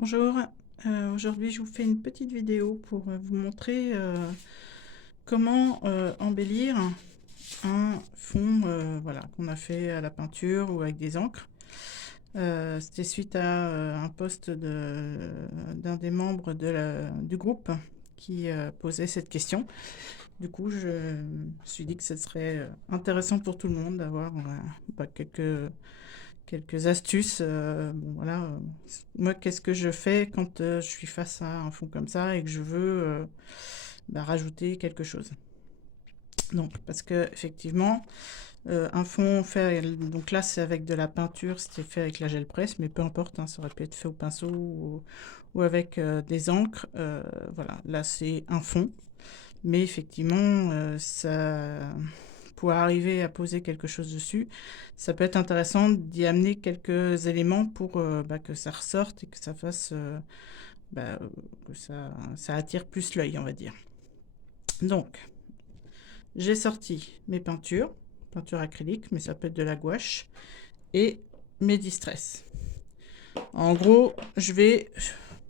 Bonjour, aujourd'hui je vous fais une petite vidéo pour vous montrer comment embellir un fond voilà, qu'on a fait à la peinture ou avec des encres. C'était suite à un post d'un des membres du groupe qui posait cette question. Du coup, je me suis dit que ce serait intéressant pour tout le monde d'avoir quelques astuces. Bon, voilà, moi, qu'est-ce que je fais quand je suis face à un fond comme ça et que je veux rajouter quelque chose. Donc, parce que effectivement, un fond fait, donc là c'est avec de la peinture, c'était fait avec la gel presse, mais peu importe, hein, ça aurait pu être fait au pinceau ou avec des encres. Voilà, là c'est un fond, mais effectivement, pour arriver à poser quelque chose dessus, ça peut être intéressant d'y amener quelques éléments pour que ça ressorte et que ça fasse, bah, que ça attire plus l'œil, on va dire. Donc, j'ai sorti mes peintures acryliques, mais ça peut être de la gouache, et mes distress. En gros, je vais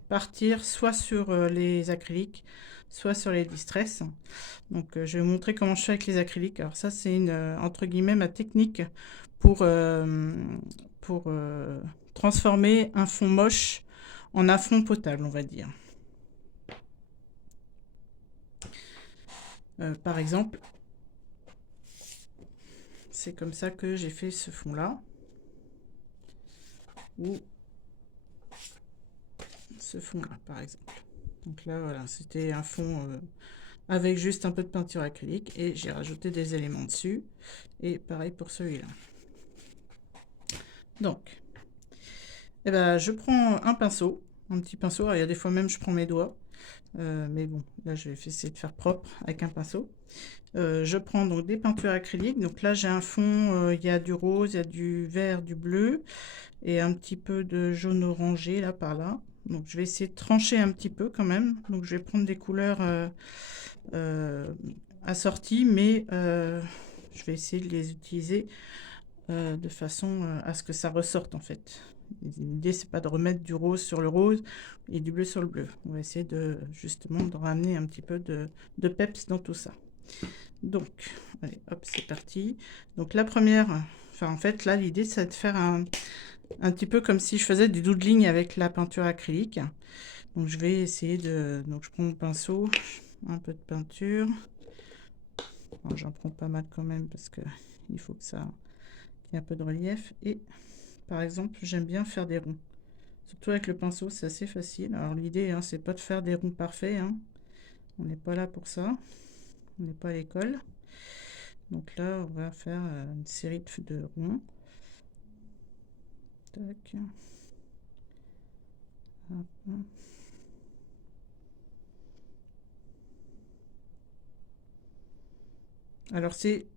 partir soit sur les acryliques, soit sur les distress. Donc je vais vous montrer comment je fais avec les acryliques. Alors ça c'est une entre guillemets ma technique pour, transformer un fond moche en un fond potable, on va dire. Par exemple, c'est comme ça que j'ai fait ce fond là, ou ce fond là par exemple. Donc là voilà, c'était un fond avec juste un peu de peinture acrylique et j'ai rajouté des éléments dessus. Et pareil pour celui-là. Donc, je prends un pinceau, un petit pinceau. Alors, il y a des fois même je prends mes doigts. Mais bon, là je vais essayer de faire propre avec un pinceau. Je prends donc des peintures acryliques. Donc là j'ai un fond, il y a du rose, il y a du vert, du bleu et un petit peu de jaune orangé là par là. Donc je vais essayer de trancher un petit peu quand même. Donc je vais prendre des couleurs assorties, mais je vais essayer de les utiliser de façon à ce que ça ressorte en fait. L'idée c'est pas de remettre du rose sur le rose et du bleu sur le bleu. On va essayer de justement de ramener un petit peu de peps dans tout ça. Donc, allez, hop, c'est parti. Donc la première, enfin en fait là l'idée c'est de faire un petit peu comme si je faisais du doodling avec la peinture acrylique. Donc je vais essayer de, donc je prends mon pinceau, un peu de peinture. J'en prends pas mal quand même parce que il faut que ça qu'il y ait un peu de relief. Et par exemple, j'aime bien faire des ronds. Surtout avec le pinceau, c'est assez facile. Alors l'idée, hein, c'est pas de faire des ronds parfaits. Hein. On n'est pas là pour ça. On n'est pas à l'école. Donc là, on va faire une série de ronds. Tac. Hop. Alors c'est...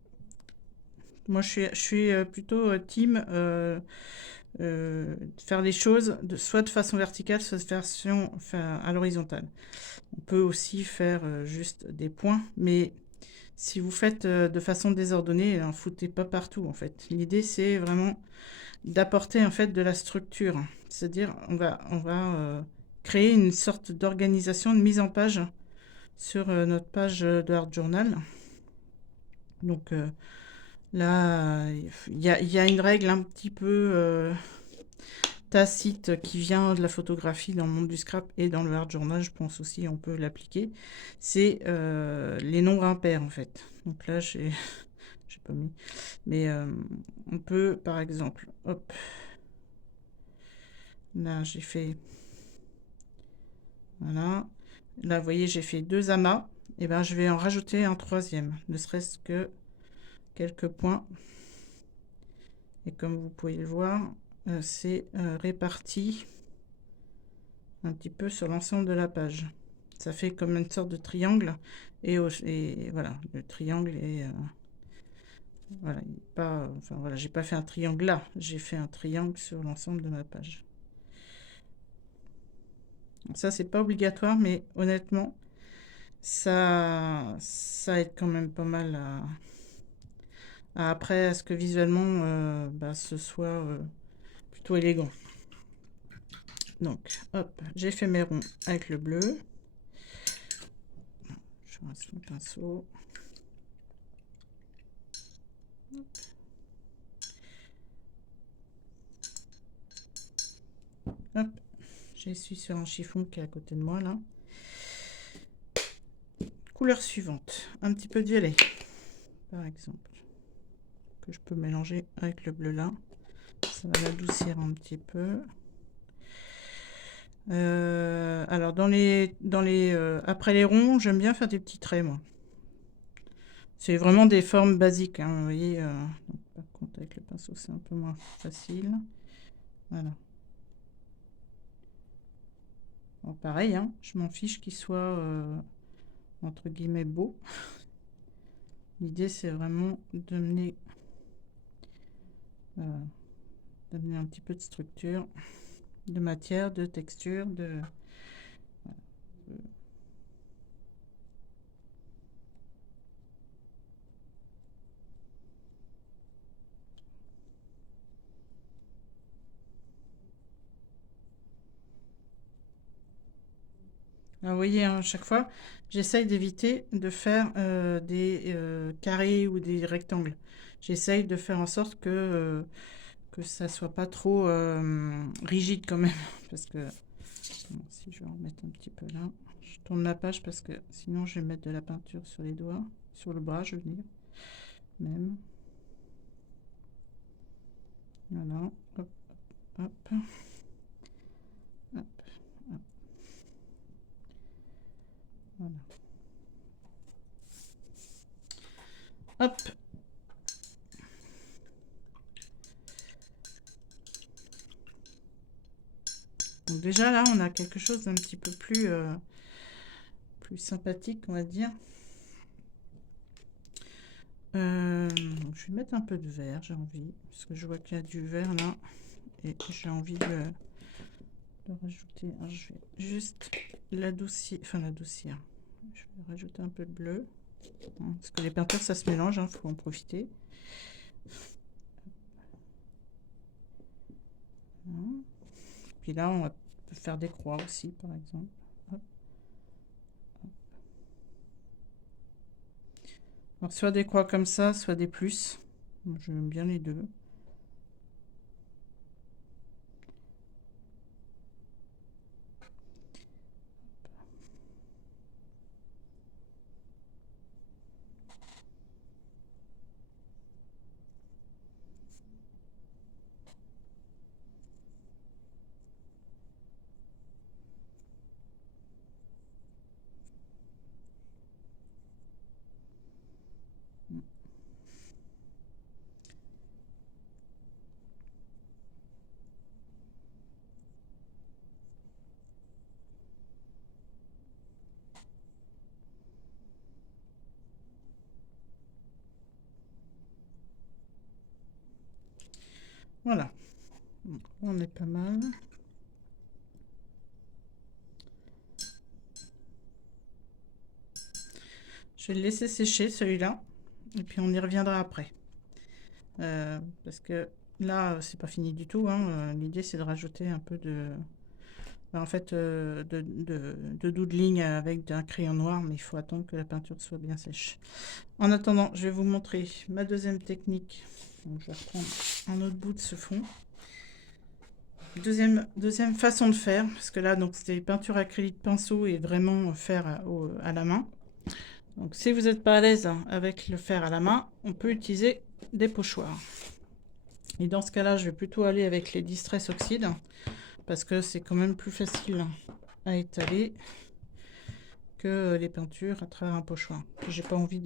Moi, je suis plutôt team faire les choses soit de façon verticale, soit de façon à l'horizontale. On peut aussi faire juste des points, mais si vous faites de façon désordonnée, n'en foutez pas partout en fait. L'idée c'est vraiment d'apporter en fait de la structure. C'est-à-dire on va créer une sorte d'organisation, de mise en page sur notre page de Art Journal. Donc là, il y a une règle un petit peu tacite qui vient de la photographie dans le monde du scrap et dans le Art Journal, je pense aussi on peut l'appliquer. C'est les nombres impairs en fait. Donc là j'ai pas mis, mais on peut par exemple, hop, là j'ai fait, voilà, là vous voyez j'ai fait deux amas, et ben je vais en rajouter un troisième, ne serait-ce que quelques points, et comme vous pouvez le voir, c'est réparti un petit peu sur l'ensemble de la page. Ça fait comme une sorte de triangle, et voilà, le triangle est voilà, pas, enfin voilà, j'ai pas fait un triangle là, j'ai fait un triangle sur l'ensemble de ma page. Ça c'est pas obligatoire, mais honnêtement ça aide quand même pas mal après à ce que visuellement ce soit plutôt élégant. Donc, hop, j'ai fait mes ronds avec le bleu. Je rince le pinceau. Hop, j'essuie sur un chiffon qui est à côté de moi là. Couleur suivante, un petit peu de violet, par exemple, que je peux mélanger avec le bleu là. Ça va l'adoucir un petit peu. Alors après les ronds, j'aime bien faire des petits traits moi. C'est vraiment des formes basiques, hein, vous voyez. Donc, par contre avec le pinceau c'est un peu moins facile. Voilà. Bon, pareil, hein, je m'en fiche qu'il soit entre guillemets beau. L'idée c'est vraiment d'amener un petit peu de structure, de matière, de texture, de... Voilà. Alors, vous voyez, hein, à chaque fois, j'essaye d'éviter de faire des carrés ou des rectangles. J'essaye de faire en sorte que ça soit pas trop rigide quand même. Parce que, bon, si je vais en mettre un petit peu là, je tourne la page parce que sinon je vais mettre de la peinture sur les doigts, sur le bras, je veux dire, même. Voilà, hop, hop, hop, hop. Voilà. Hop. Donc déjà là, on a quelque chose d'un petit peu plus sympathique, on va dire. Je vais mettre un peu de vert, j'ai envie, parce que je vois qu'il y a du vert là, et j'ai envie de rajouter. Alors, je vais juste l'adoucir, enfin l'adoucir. Je vais rajouter un peu de bleu, hein, parce que les peintures ça se mélange, il faut en profiter. Voilà. Puis là, on peut faire des croix aussi, par exemple. Hop. Alors, soit des croix comme ça, soit des plus. J'aime bien les deux. Voilà. Bon, on est pas mal. Je vais le laisser sécher celui-là. Et puis on y reviendra après. Parce que là, c'est pas fini du tout, hein. L'idée, c'est de rajouter un peu de... En fait, de doodling avec un crayon noir, mais il faut attendre que la peinture soit bien sèche. En attendant, je vais vous montrer ma deuxième technique. Donc, je vais reprendre un autre bout de ce fond. Deuxième façon de faire, parce que là, donc c'était peinture acrylique pinceau et vraiment faire à la main. Donc, si vous n'êtes pas à l'aise avec le faire à la main, on peut utiliser des pochoirs. Et dans ce cas-là, je vais plutôt aller avec les Distress Oxide, parce que c'est quand même plus facile à étaler que les peintures à travers un pochoir. J'ai pas envie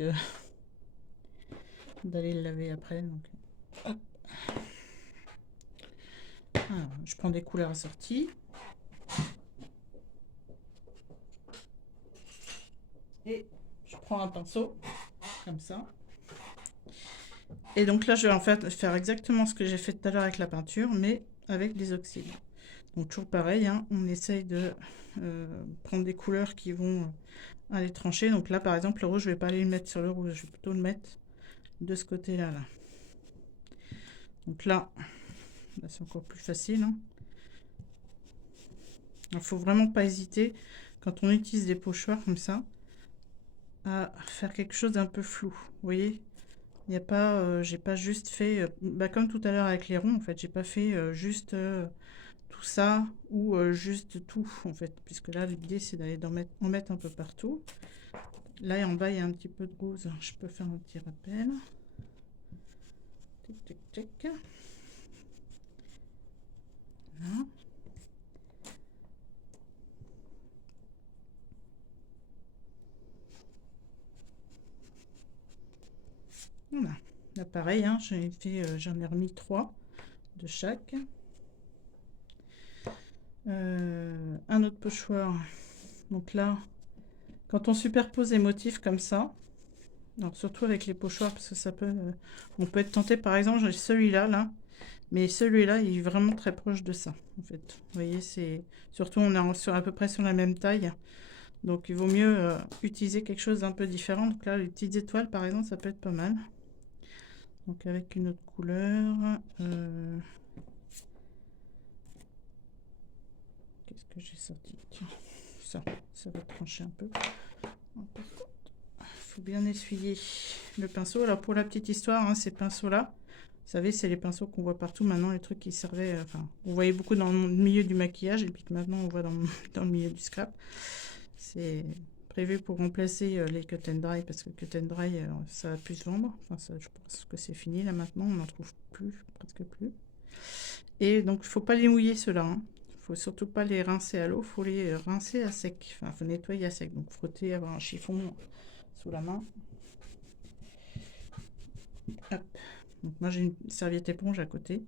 d'aller le laver après. Donc, hop. Alors, je prends des couleurs assorties. Et je prends un pinceau, comme ça. Et donc là, je vais en fait faire exactement ce que j'ai fait tout à l'heure avec la peinture, mais avec des oxydes. Donc toujours pareil, hein, on essaye de prendre des couleurs qui vont aller trancher. Donc là, par exemple, le rouge, je vais pas aller le mettre sur le rouge, je vais plutôt le mettre de ce côté-là. Là. Donc là, c'est encore plus facile. Hein. Il ne faut vraiment pas hésiter, quand on utilise des pochoirs comme ça, à faire quelque chose d'un peu flou. Vous voyez, il n'y a pas, j'ai pas juste fait, bah, comme tout à l'heure avec les ronds, en fait, j'ai pas fait juste tout ça ou juste tout, en fait, puisque là, l'idée, c'est d'aller en mettre un peu partout. Là, en bas, il y a un petit peu de rose. Je peux faire un petit rappel. Tic, tic, tic. Voilà. Voilà. Là, pareil, hein, j'en ai remis 3 de chaque. Un autre pochoir. Donc là, quand on superpose des motifs comme ça, alors surtout avec les pochoirs, parce que ça peut, on peut être tenté, par exemple, j'ai celui-là, là, mais celui-là, il est vraiment très proche de ça, en fait. Vous voyez, c'est surtout on est sur, à peu près sur la même taille, donc il vaut mieux utiliser quelque chose d'un peu différent. Donc là, les petites étoiles, par exemple, ça peut être pas mal. Donc avec une autre couleur. Qu'est-ce que j'ai sorti? Tiens, ça va trancher un peu. Il faut bien essuyer le pinceau. Alors pour la petite histoire, hein, ces pinceaux-là, vous savez, c'est les pinceaux qu'on voit partout maintenant, les trucs qui servaient, enfin, on voyait beaucoup dans le milieu du maquillage et puis que maintenant on voit dans le milieu du scrap. C'est prévu pour remplacer les cut and dry, parce que cut and dry, ça a pu se vendre. Enfin, ça, je pense que c'est fini là maintenant, on n'en trouve plus, presque plus. Et donc, il ne faut pas les mouiller ceux-là. Hein. Faut surtout pas les rincer à l'eau, faut les rincer à sec. Enfin, faut nettoyer à sec. Donc, frotter, avoir un chiffon sous la main. Hop. Donc, moi, j'ai une serviette éponge à côté.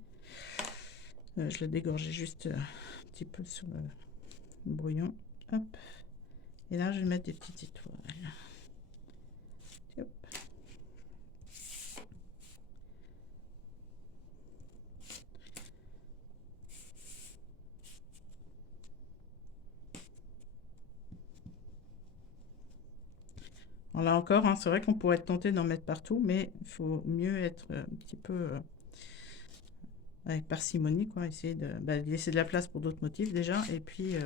Je l'ai dégorgée juste un petit peu sur le brouillon. Hop. Et là, je vais mettre des petites étoiles. Hop. Alors là encore, hein, c'est vrai qu'on pourrait être tenté d'en mettre partout, mais il faut mieux être un petit peu avec parcimonie, quoi. Essayer de laisser de la place pour d'autres motifs déjà, et puis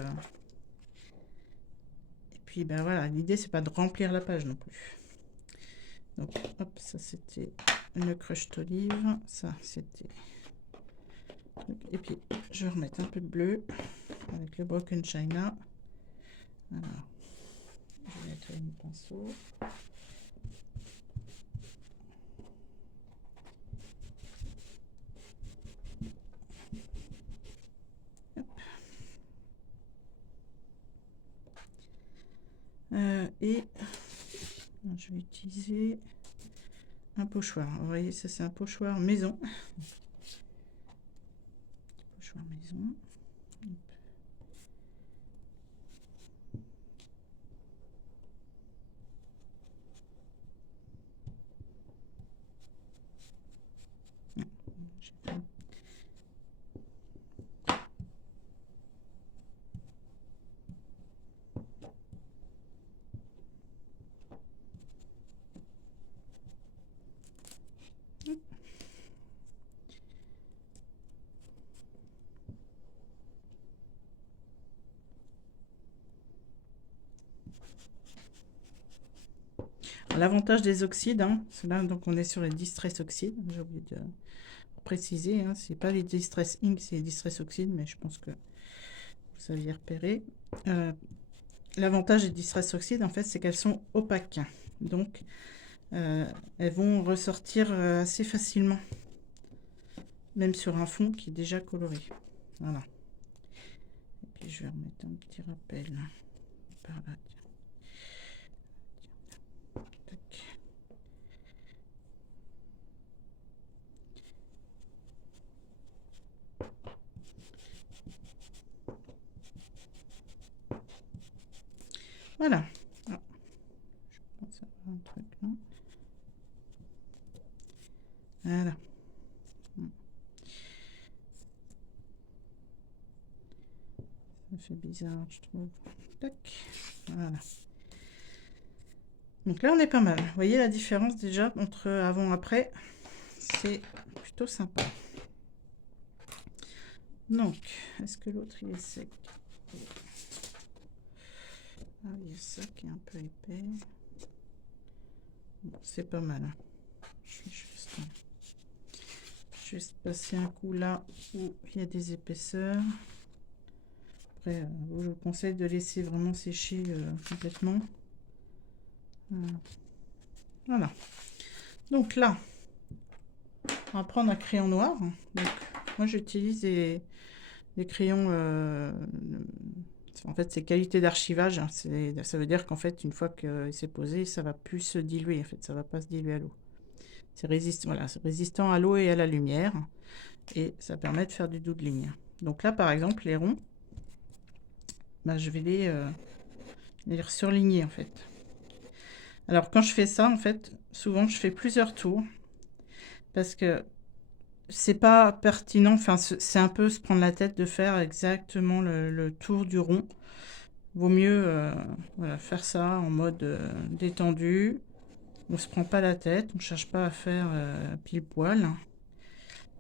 ben voilà, l'idée c'est pas de remplir la page non plus. Donc hop, ça c'était une crush d'olive, ça c'était. Et puis je vais remettre un peu de bleu avec le Broken China. Alors, je vais nettoyer mon pinceau. Et je vais utiliser un pochoir. Vous voyez, ça c'est un pochoir maison. Pochoir maison. L'avantage des oxydes, hein, là donc on est sur les Distress oxydes, j'ai oublié de préciser, hein, c'est pas les Distress ink, c'est les Distress oxydes, mais je pense que vous saviez repérer. L'avantage des Distress oxydes, en fait, c'est qu'elles sont opaques, donc elles vont ressortir assez facilement, même sur un fond qui est déjà coloré. Voilà. Et puis je vais remettre un petit rappel par là. Voilà. Ah. Je pense avoir un truc là. Voilà. Ça fait bizarre, je trouve. Tac. Voilà. Donc là, on est pas mal. Vous voyez la différence déjà entre avant et après. C'est plutôt sympa. Donc, est-ce que l'autre il est sec? Ah, il y a ça qui est un peu épais. Bon, c'est pas mal. Je vais juste passer un coup là où il y a des épaisseurs. Après, je vous conseille de laisser vraiment sécher complètement. Voilà. Donc là, on va prendre un crayon noir. Donc, moi, j'utilise des crayons. En fait, c'est qualité d'archivage. Ça veut dire qu'en fait, une fois que c'est posé, ça va plus se diluer. En fait, ça va pas se diluer à l'eau. C'est résistant, voilà, c'est résistant à l'eau et à la lumière. Et ça permet de faire du doodling. Donc là, par exemple, les ronds, bah, je vais les surligner en fait. Alors quand je fais ça, en fait, souvent je fais plusieurs tours parce que c'est pas pertinent. Enfin, c'est un peu se prendre la tête de faire exactement le tour du rond. Vaut mieux voilà, faire ça en mode détendu. On se prend pas la tête, on cherche pas à faire pile poil.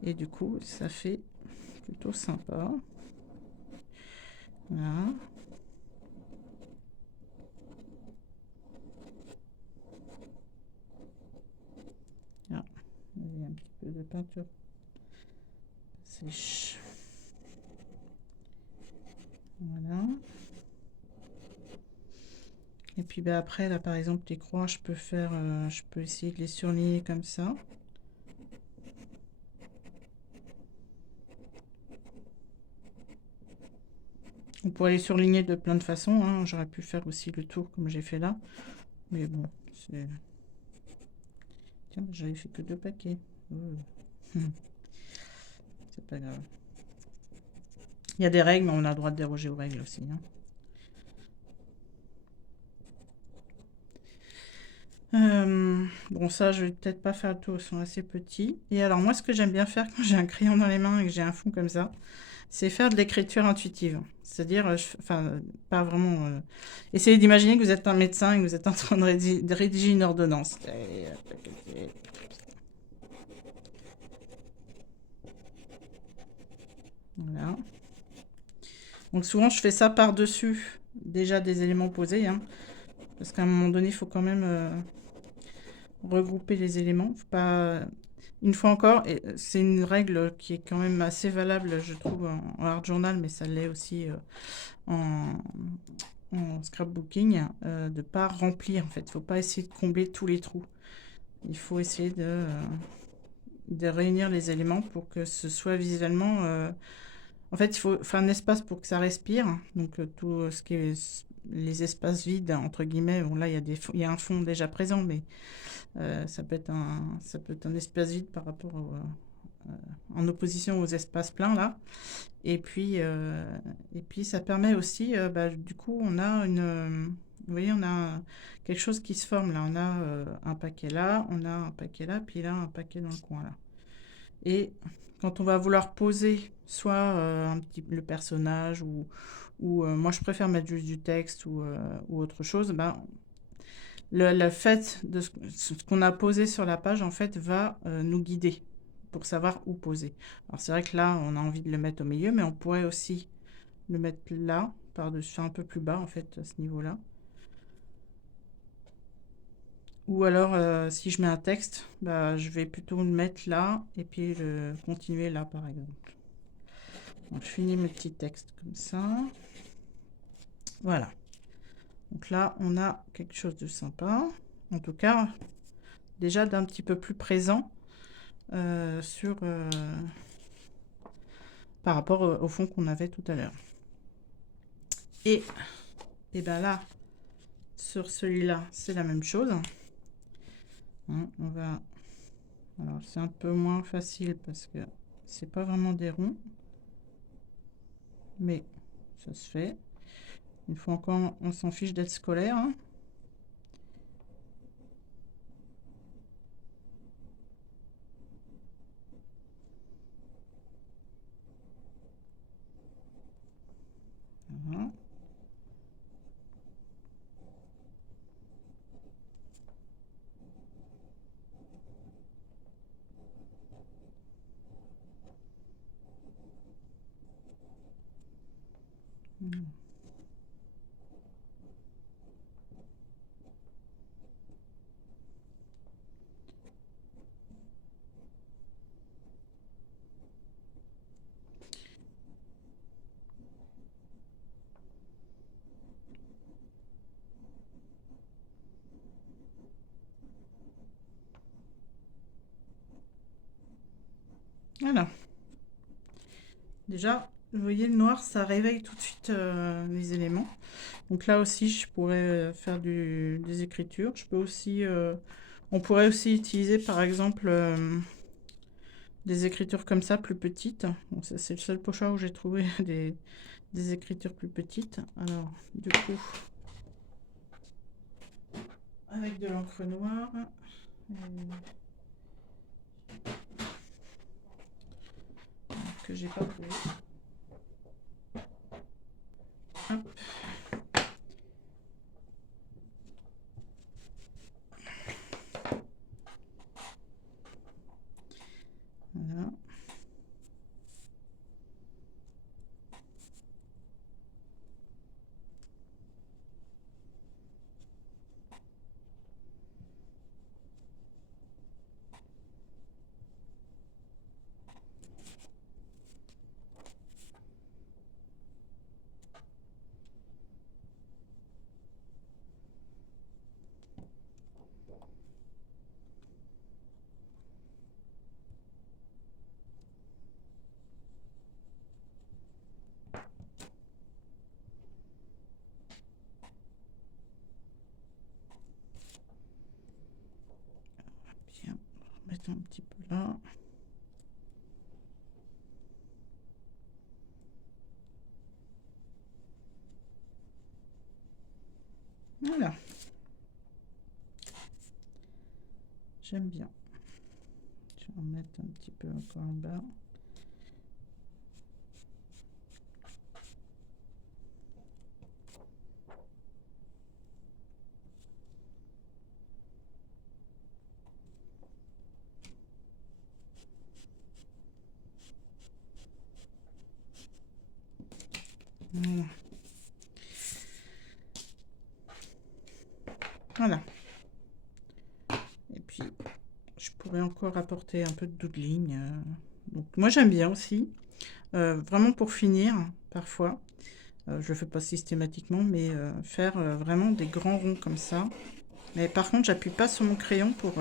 Et du coup, ça fait plutôt sympa. Voilà. Ah, il y a un petit peu de peinture sèche. Voilà. Et puis bah, après, là par exemple, les croix, je peux essayer de les surligner comme ça. On pourrait les surligner de plein de façons, hein. J'aurais pu faire aussi le tour comme j'ai fait là. Mais bon, c'est... Tiens, j'avais fait que 2 paquets. Oh. C'est pas grave. Il y a des règles, mais on a le droit de déroger aux règles aussi, hein. Bon, ça, je vais peut-être pas faire le tour, ils sont assez petits. Et alors, moi, ce que j'aime bien faire quand j'ai un crayon dans les mains et que j'ai un fond comme ça, c'est faire de l'écriture intuitive. C'est-à-dire, enfin, pas vraiment... essayez d'imaginer que vous êtes un médecin et que vous êtes en train de rédiger une ordonnance. Voilà. Donc souvent, je fais ça par-dessus déjà des éléments posés, hein, parce qu'à un moment donné, il faut quand même regrouper les éléments. Faut pas... Une fois encore, et c'est une règle qui est quand même assez valable, je trouve, en art journal, mais ça l'est aussi en, en scrapbooking, de ne pas remplir en fait. Il ne faut pas essayer de combler tous les trous. Il faut essayer de réunir les éléments pour que ce soit visuellement... En fait, il faut faire un espace pour que ça respire. Donc tout ce qui est les espaces vides, entre guillemets, bon là il y a un fond déjà présent, mais ça peut être un espace vide par rapport en opposition aux espaces pleins là. Et puis ça permet aussi, bah, du coup, on a vous voyez, on a quelque chose qui se forme là. On a un paquet là, on a un paquet là, puis là, un paquet dans le coin là. Et quand on va vouloir poser soit le personnage ou moi je préfère mettre juste du texte ou autre chose, bah, le fait de ce qu'on a posé sur la page en fait va nous guider pour savoir où poser. Alors c'est vrai que là on a envie de le mettre au milieu, mais on pourrait aussi le mettre là, par-dessus, un peu plus bas en fait à ce niveau-là. Ou alors si je mets un texte, bah, je vais plutôt le mettre là et puis le continuer là par exemple. Donc je finis mes petits textes comme ça. Voilà. Donc là on a quelque chose de sympa. En tout cas, déjà d'un petit peu plus présent par rapport au fond qu'on avait tout à l'heure. Et ben là, sur celui-là, c'est la même chose. Hein, on va... Alors c'est un peu moins facile parce que c'est pas vraiment des ronds. Mais ça se fait. Une fois encore, on s'en fiche d'être scolaire, hein. Voilà. Voilà. Déjà, vous voyez, le noir, ça réveille tout de suite les éléments. Donc là aussi, je pourrais faire des écritures. Je peux aussi, on pourrait aussi utiliser, par exemple, des écritures comme ça, plus petites. Bon, ça, c'est le seul pochoir où j'ai trouvé des écritures plus petites. Alors, du coup, avec de l'encre noire, que j'ai pas trouvé. Hop. Voilà. Bien, on va mettre un petit peu là. Voilà. J'aime bien. Je vais en mettre un petit peu encore en bas. Voilà. Voilà. Et puis, je pourrais encore apporter un peu de doodling. Donc, moi, j'aime bien aussi. Vraiment pour finir, parfois. Je le fais pas systématiquement, mais faire vraiment des grands ronds comme ça. Mais par contre, j'appuie pas sur mon crayon pour...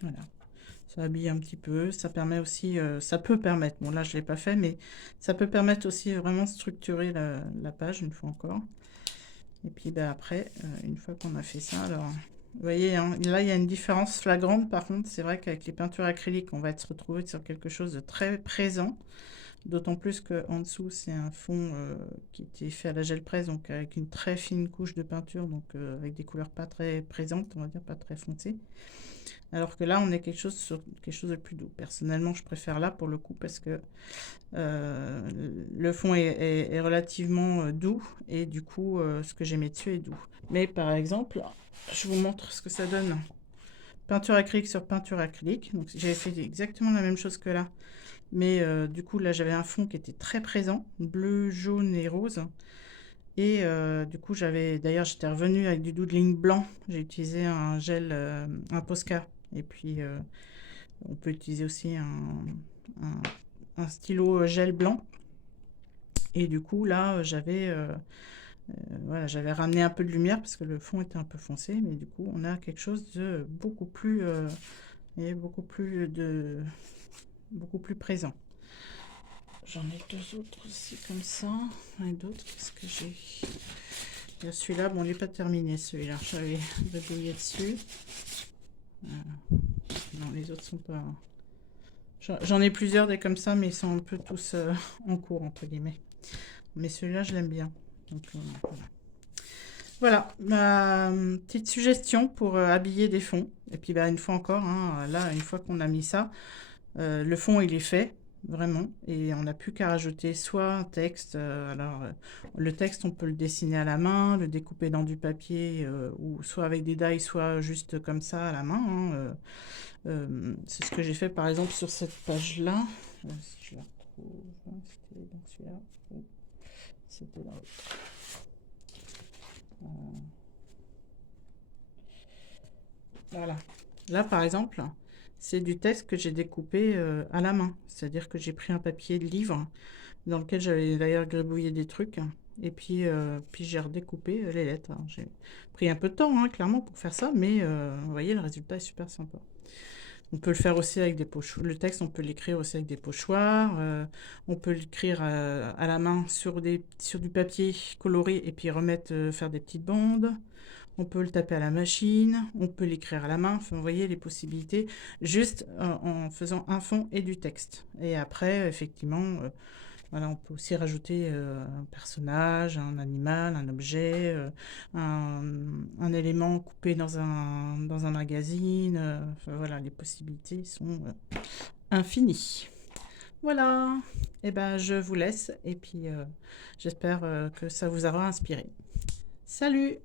Voilà. Ça habille un petit peu. Ça permet aussi... ça peut permettre... Bon, là, je l'ai pas fait, mais ça peut permettre aussi vraiment structurer la page, une fois encore. Et puis, bah, après, une fois qu'on a fait ça, alors... Vous voyez, hein, là, il y a une différence flagrante. Par contre, c'est vrai qu'avec les peintures acryliques, on va se retrouver sur quelque chose de très présent. D'autant plus qu'en dessous, c'est un fond qui était fait à la gel presse, donc avec une très fine couche de peinture, donc avec des couleurs pas très présentes, on va dire, pas très foncées. Alors que là, on est quelque chose sur quelque chose de plus doux. Personnellement, je préfère là pour le coup parce que le fond est relativement doux et du coup, ce que j'ai mis dessus est doux. Mais par exemple, je vous montre ce que ça donne. Peinture acrylique sur peinture acrylique. Donc j'ai fait exactement la même chose que là. Mais du coup, là, j'avais un fond qui était très présent, bleu, jaune et rose. Et du coup, d'ailleurs, j'étais revenue avec du doodling blanc. J'ai utilisé un gel, un Posca. Et puis, on peut utiliser aussi un stylo gel blanc. Et du coup, là, voilà, j'avais ramené un peu de lumière parce que le fond était un peu foncé. Mais du coup, on a quelque chose de beaucoup plus, et beaucoup plus présent. J'en ai deux autres aussi comme ça. Et d'autres, qu'est-ce que j'ai? Il y a celui-là, bon, il n'est pas terminé celui-là. J'avais débrouillé dessus. Non, les autres sont pas. J'en ai plusieurs des comme ça, mais ils sont un peu tous en cours, entre guillemets. Mais celui-là, je l'aime bien. Donc, voilà. Voilà, ma petite suggestion pour habiller des fonds. Et puis, bah, une fois encore, hein, là, une fois qu'on a mis ça, le fond, il est fait, vraiment. Et on n'a plus qu'à rajouter soit un texte. Le texte, on peut le dessiner à la main, le découper dans du papier, ou soit avec des die, soit juste comme ça à la main. Hein, c'est ce que j'ai fait, par exemple, sur cette page-là. Si je la retrouve, c'était dans celui-là. Oh, c'était dans l'autre. Voilà. Là, par exemple, c'est du texte que j'ai découpé à la main. C'est-à-dire que j'ai pris un papier de livre dans lequel j'avais d'ailleurs gribouillé des trucs. et puis j'ai redécoupé les lettres, hein. J'ai pris un peu de temps, hein, clairement, pour faire ça, mais vous voyez, le résultat est super sympa. On peut le faire aussi avec des pochoirs. Le texte, on peut l'écrire aussi avec des pochoirs. On peut l'écrire à la main sur du papier coloré et puis faire des petites bandes. On peut le taper à la machine. On peut l'écrire à la main. Enfin, vous voyez les possibilités. Juste en faisant un fond et du texte. Et après, effectivement, voilà, on peut aussi rajouter un personnage, un animal, un objet, un élément coupé dans un magazine. Enfin, voilà, les possibilités sont infinies. Voilà. Et ben, je vous laisse et puis j'espère que ça vous aura inspiré. Salut!